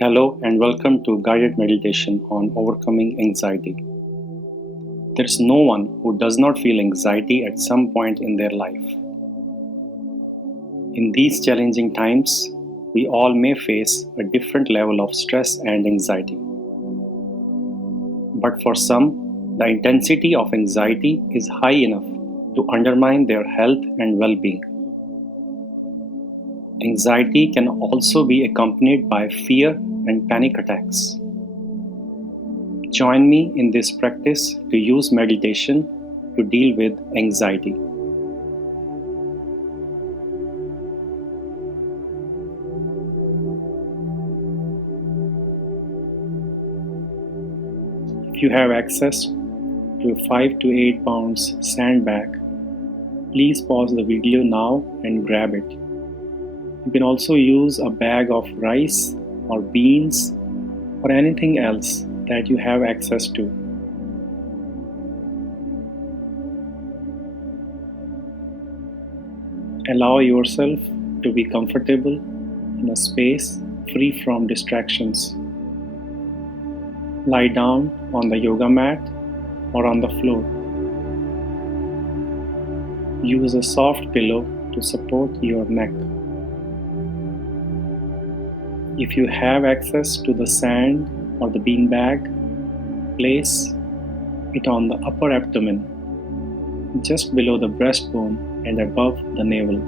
Hello and welcome to guided meditation on overcoming anxiety. There's no one who does not feel anxiety at some point in their life. In these challenging times, we all may face a different level of stress and anxiety. But for some, the intensity of anxiety is high enough to undermine their health and well being. Anxiety can also be accompanied by fear and panic attacks. Join me in this practice to use meditation to deal with anxiety. If you have access to a 5 to 8 pounds sandbag, please pause the video now and grab it. You can also use a bag of rice or beans or anything else that you have access to. Allow yourself to be comfortable in a space free from distractions. Lie down on the yoga mat or on the floor. Use a soft pillow to support your neck. If you have access to the sand or the bean bag, place it on the upper abdomen, just below the breastbone and above the navel.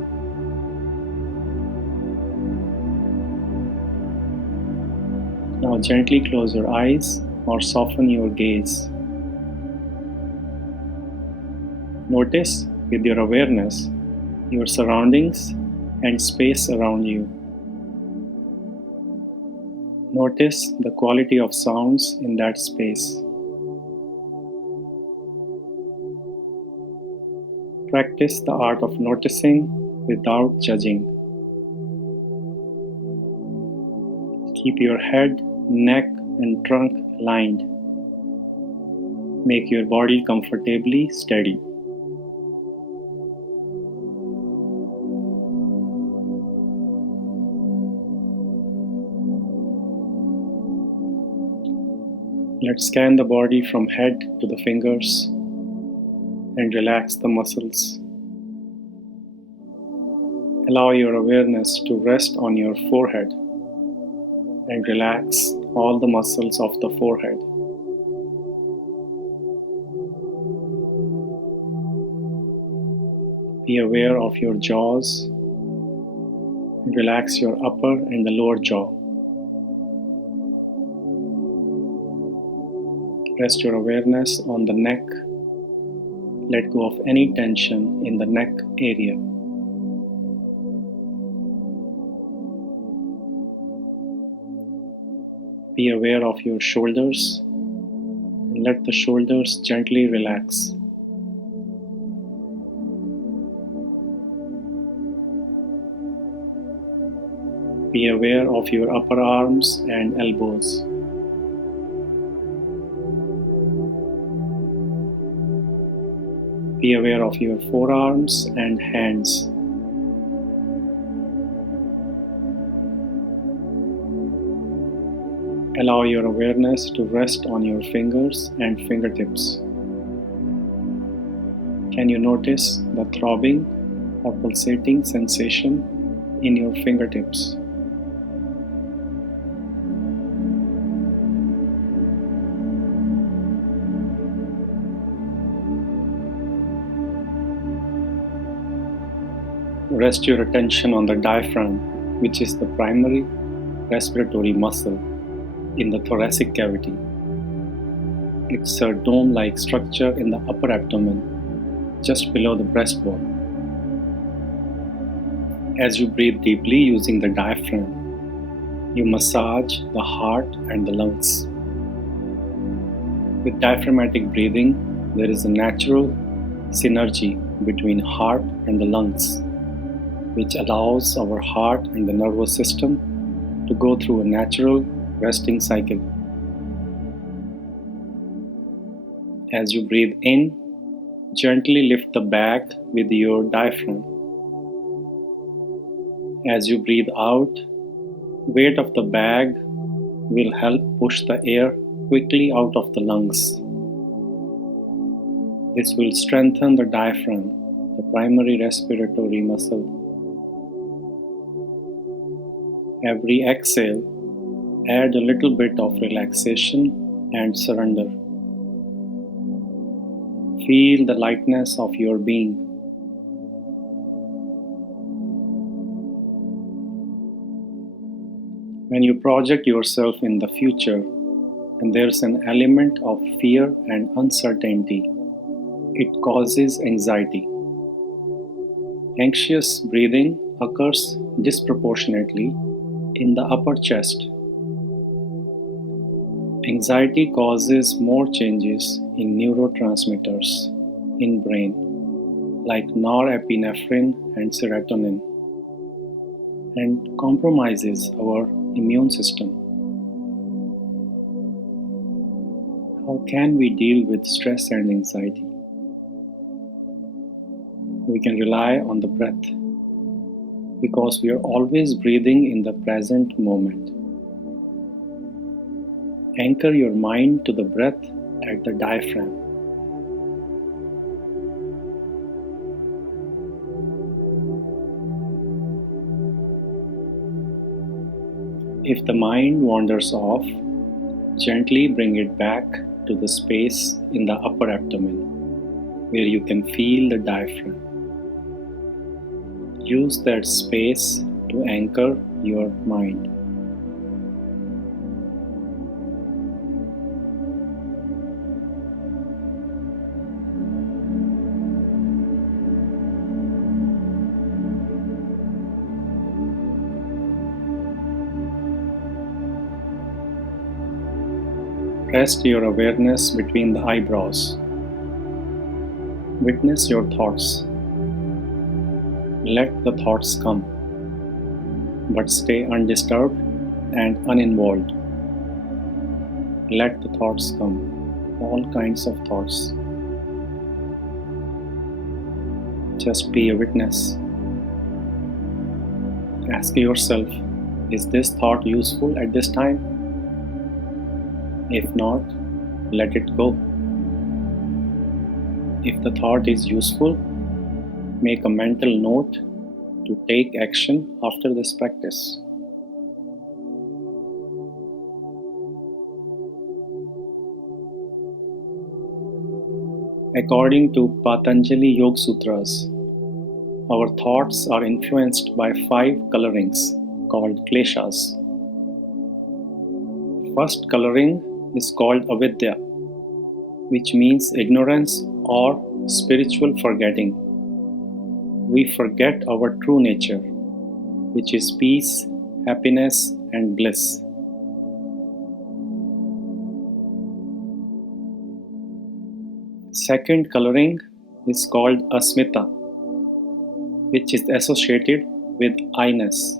Now gently close your eyes or soften your gaze. Notice with your awareness your surroundings and space around you. Notice the quality of sounds in that space. Practice the art of noticing without judging. Keep your head, neck, and trunk aligned. Make your body comfortably steady. Let's scan the body from head to the fingers and relax the muscles. Allow your awareness to rest on your forehead and relax all the muscles of the forehead. Be aware of your jaws and relax your upper and the lower jaw. Rest your awareness on the neck. Let go of any tension in the neck area. Be aware of your shoulders and let the shoulders gently relax. Be aware of your upper arms and elbows. Be aware of your forearms and hands. Allow your awareness to rest on your fingers and fingertips. Can you notice the throbbing or pulsating sensation in your fingertips? Rest your attention on the diaphragm, which is the primary respiratory muscle in the thoracic cavity. It's a dome-like structure in the upper abdomen, just below the breastbone. As you breathe deeply using the diaphragm, you massage the heart and the lungs. With diaphragmatic breathing, there is a natural synergy between heart and the lungs, which allows our heart and the nervous system to go through a natural resting cycle. As you breathe in, gently lift the back with your diaphragm. As you breathe out, weight of the bag will help push the air quickly out of the lungs. This will strengthen the diaphragm, the primary respiratory muscle. Every exhale, add a little bit of relaxation and surrender. Feel the lightness of your being. When you project yourself in the future, and there's an element of fear and uncertainty, it causes anxiety. Anxious breathing occurs disproportionately in the upper chest. Anxiety causes more changes in neurotransmitters in brain, like norepinephrine and serotonin, and compromises our immune system. How can we deal with stress and anxiety? We can rely on the breath, because we are always breathing in the present moment. Anchor your mind to the breath at the diaphragm. If the mind wanders off, gently bring it back to the space in the upper abdomen, where you can feel the diaphragm. Use that space to anchor your mind. Rest your awareness between the eyebrows. Witness your thoughts. Let the thoughts come, but stay undisturbed and uninvolved. Let the thoughts come, all kinds of thoughts. Just be a witness. Ask yourself, is this thought useful at this time? If not, let it go. If the thought is useful, make a mental note to take action after this practice. According to Patanjali Yoga Sutras, our thoughts are influenced by 5 colorings called kleshas. First coloring is called avidya, which means ignorance or spiritual forgetting. We forget our true nature, which is peace, happiness, and bliss. Second coloring is called asmita, which is associated with I-ness.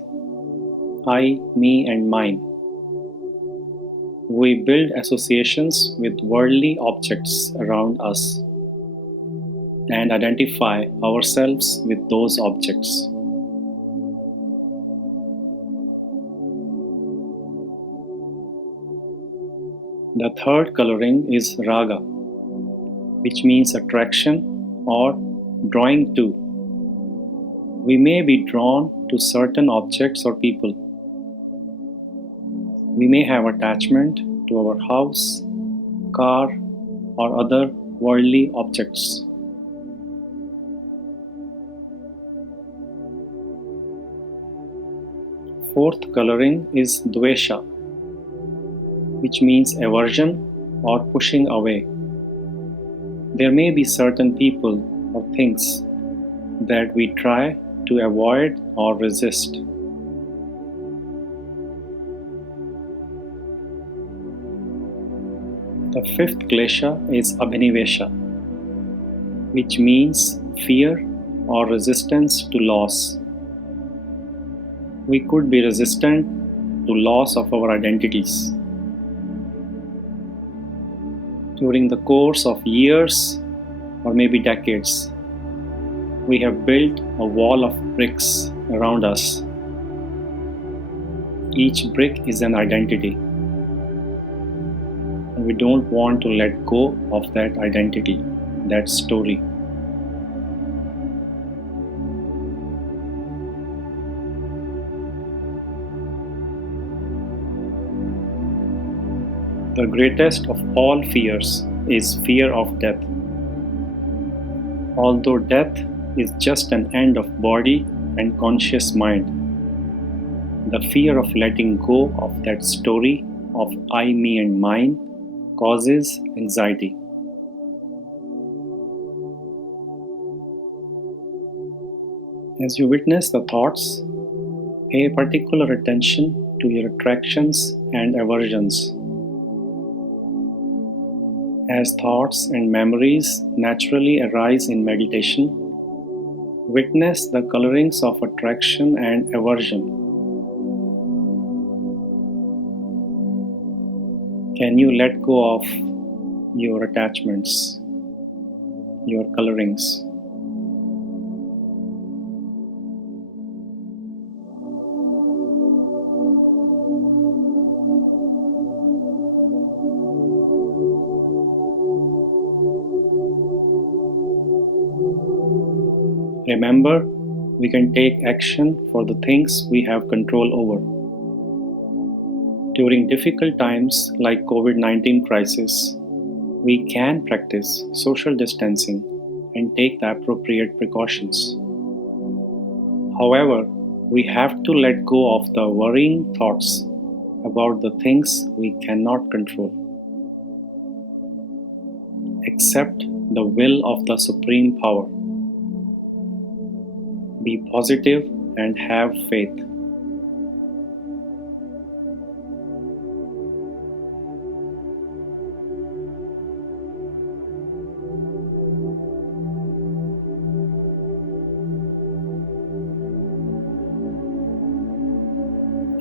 I, me, and mine. We build associations with worldly objects around us and identify ourselves with those objects. The third coloring is raga, which means attraction or drawing to. We may be drawn to certain objects or people. We may have attachment to our house, car, or other worldly objects. Fourth coloring is dvesha, which means aversion or pushing away. There may be certain people or things that we try to avoid or resist. The fifth klesha is abhinivesha, which means fear or resistance to loss. We could be resistant to loss of our identities. During the course of years or maybe decades, we have built a wall of bricks around us. Each brick is an identity. We don't want to let go of that identity, that story. The greatest of all fears is fear of death. Although death is just an end of body and conscious mind, the fear of letting go of that story of I, me, and mine causes anxiety. As you witness the thoughts, pay particular attention to your attractions and aversions. As thoughts and memories naturally arise in meditation, witness the colorings of attraction and aversion. Can you let go of your attachments, your colorings? Remember, we can take action for the things we have control over. During difficult times like COVID-19 crisis, we can practice social distancing and take the appropriate precautions. However, we have to let go of the worrying thoughts about the things we cannot control. Accept the will of the Supreme Power. Be positive and have faith.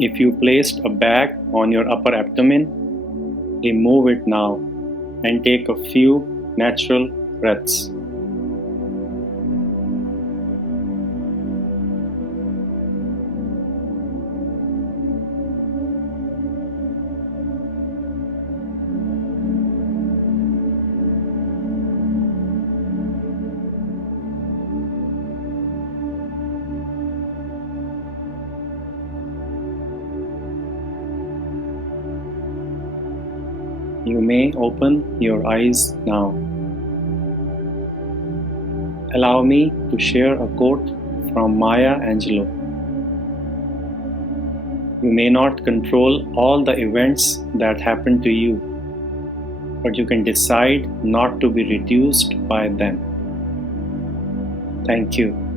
If you placed a bag on your upper abdomen, remove it now and take a few natural breaths. You may open your eyes now. Allow me to share a quote from Maya Angelou. You may not control all the events that happen to you, but you can decide not to be reduced by them. Thank you.